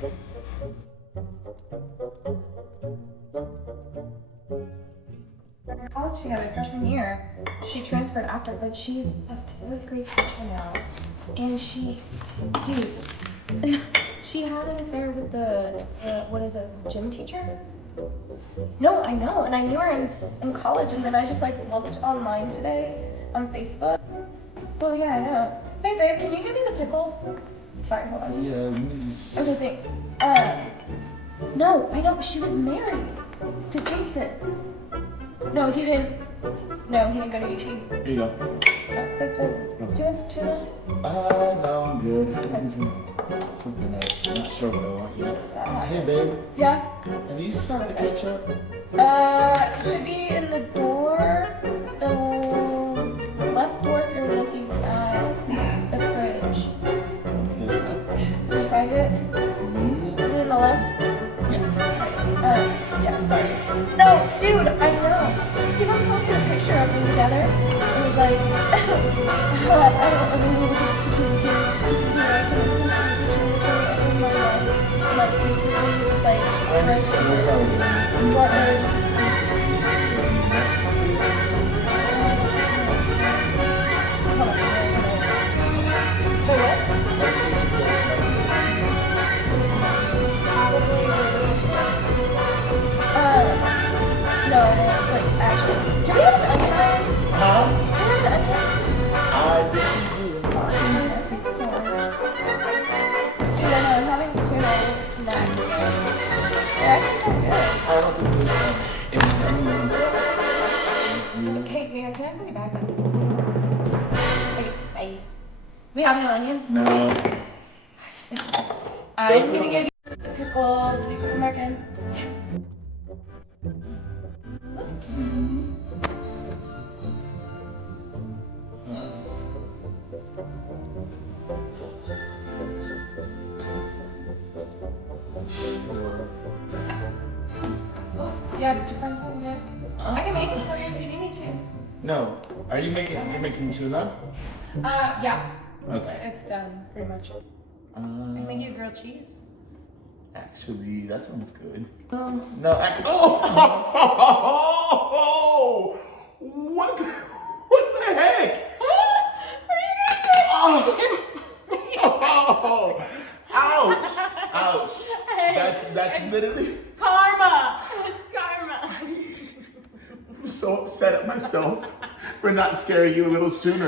In college together, freshman year, she transferred after, but she's a fourth grade teacher now. And dude, she had an affair with the, what is it, gym teacher? No, I know, and I knew her in college, and then I just looked online today on Facebook. Oh yeah, I know. Hey babe, can you give me the pickles? Sorry, hold on. Yeah, please. Okay, thanks. No, I know, she was married to Jason. No, he didn't go to UT. Here you go. Oh, thanks, babe. Do you want some tuna? No, I'm good. Something else. I'm not sure what I want yet. Hey, babe. Yeah? Have you smelled the ketchup? It should be in the door, the left door if you're looking at the fridge. Did you find it? Is it in the left? Yeah, sorry. No, dude, I know. People posted a picture of them together. It was like, I don't know. Basically, just I'm so sorry. what no, wait, actually. Do we have an onion? Huh? Do we have an onion? I didn't. Dude, I know, I'm having tuna snack. They're actually so good. I don't think there's any onions. Hey, Mia, can I call you back? Okay, bye. We have no onion? No. I'm gonna give you the pickles so you can come back in. Yeah, did you find something yet? I can make it for you if you need me to. No. You're making tuna? Yeah. Okay. It's done, pretty much. I can make you grilled cheese. Actually, that sounds good. No, what the heck? Oh, ouch. That's literally. Karma! It's karma! I'm so upset at myself for not scaring you a little sooner.